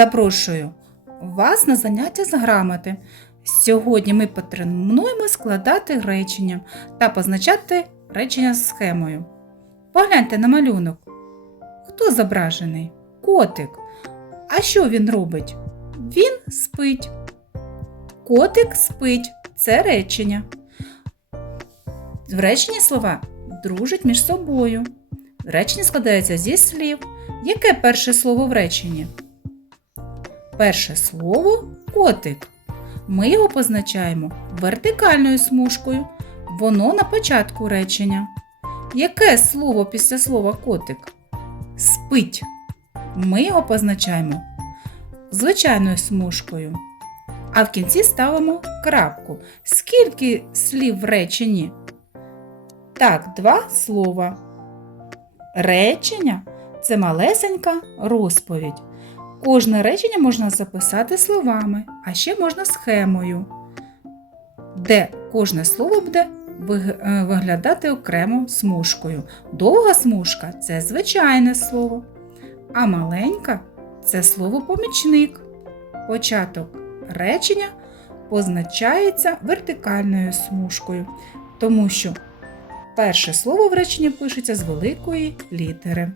Запрошую вас на заняття з грамоти. Сьогодні ми потренуємо складати речення та позначати речення з схемою. Погляньте на малюнок. Хто зображений? Котик. А що він робить? Він спить. Котик спить. Це речення. В реченні слова дружать між собою. Речення складається зі слів. Яке перше слово в реченні? Перше слово котик. Ми його позначаємо вертикальною смужкою. Воно на початку речення. Яке слово після слова котик? Спить. Ми його позначаємо звичайною смужкою. А в кінці ставимо крапку. Скільки слів в реченні? Так, два слова. Речення це малесенька розповідь. Кожне речення можна записати словами, а ще можна схемою, де кожне слово буде е, виглядати окремо смужкою. Довга смужка це звичайне слово, а маленька це слово помічник. Початок речення позначається вертикальною смужкою, тому що перше слово в реченні пишеться з великої літери.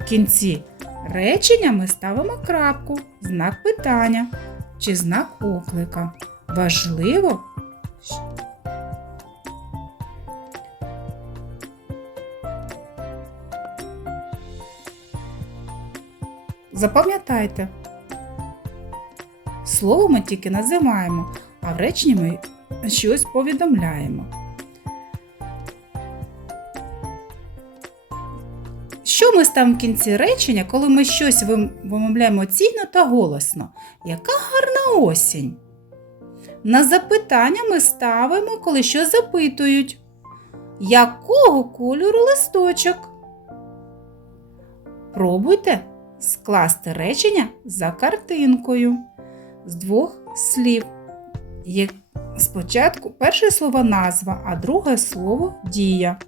В кінці речення ми ставимо крапку, знак питання чи знак оклика. Важливо. Запам'ятайте, слово ми тільки називаємо, а в реченні ми щось повідомляємо. Ми ставимо в кінці речення, коли ми щось вимовляємо цільно та голосно? Яка гарна осінь? На запитання ми ставимо, коли що запитують. Якого кольору листочок? Пробуйте скласти речення за картинкою з двох слів. Спочатку перше слово назва, а друге слово дія.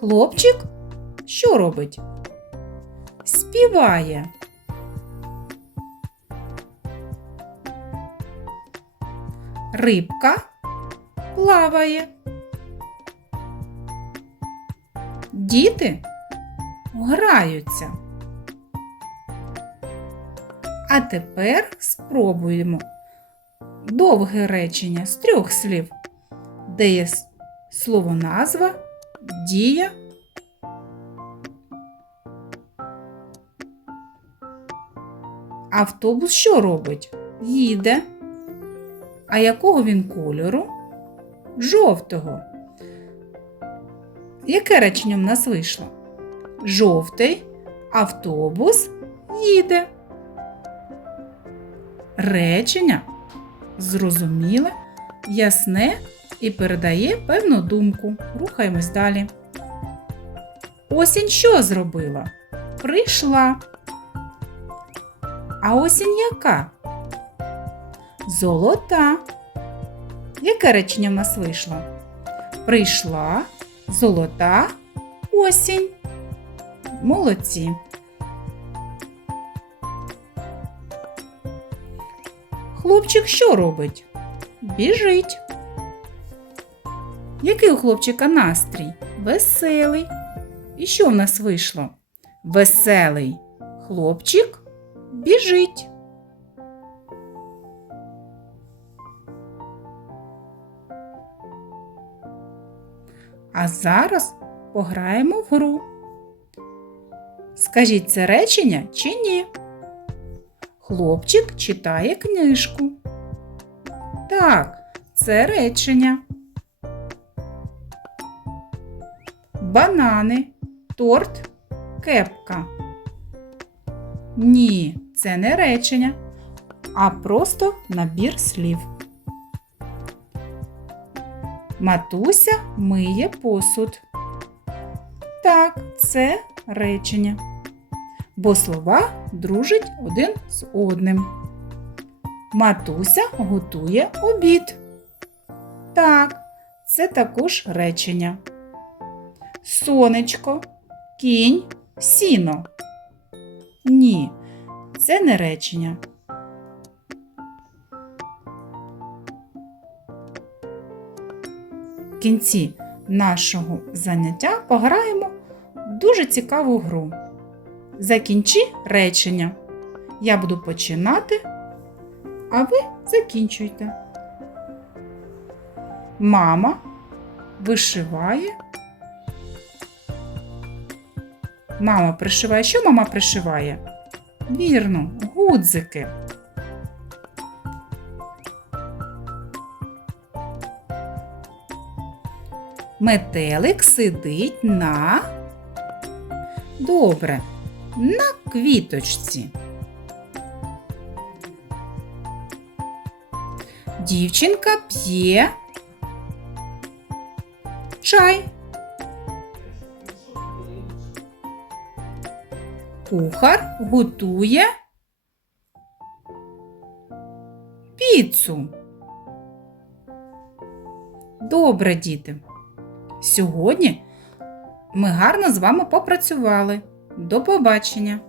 Хлопчик що робить? Співає. Рибка плаває. Діти граються. А тепер спробуємо довге речення з трьох слів, де є слово назва, дія. Автобус що робить? Їде. А якого він кольору? Жовтого. Яке речення в нас вийшло? Жовтий автобус їде. Речення зрозуміле, ясне і передає певну думку. Рухаємось далі. Осінь що зробила? Прийшла. А осінь яка? Золота. Яке речення в нас вийшло? Прийшла золота осінь. Молодці. Хлопчик що робить? Біжить. Який у хлопчика настрій? Веселий. І що в нас вийшло? Веселий хлопчик біжить. А зараз пограємо в гру. Скажіть це речення чи ні? Хлопчик читає книжку. Так, це речення. Банани, торт, кепка. Ні, це не речення, а просто набір слів. Матуся миє посуд. Так, це речення. Бо слова дружать один з одним. Матуся готує обід. Так, це також речення. Сонечко, кінь, сіно. Ні, це не речення. В кінці нашого заняття пограємо дуже цікаву гру. Закінчи речення. Я буду починати, а ви закінчуйте. Мама вишиває. Мама пришиває. Що мама пришиває? Вірно, гудзики. Метелик сидить на. Добре, на квіточці. Дівчинка п'є чай. Кухар готує піцу. Добре, діти. Сьогодні ми гарно з вами попрацювали. До побачення!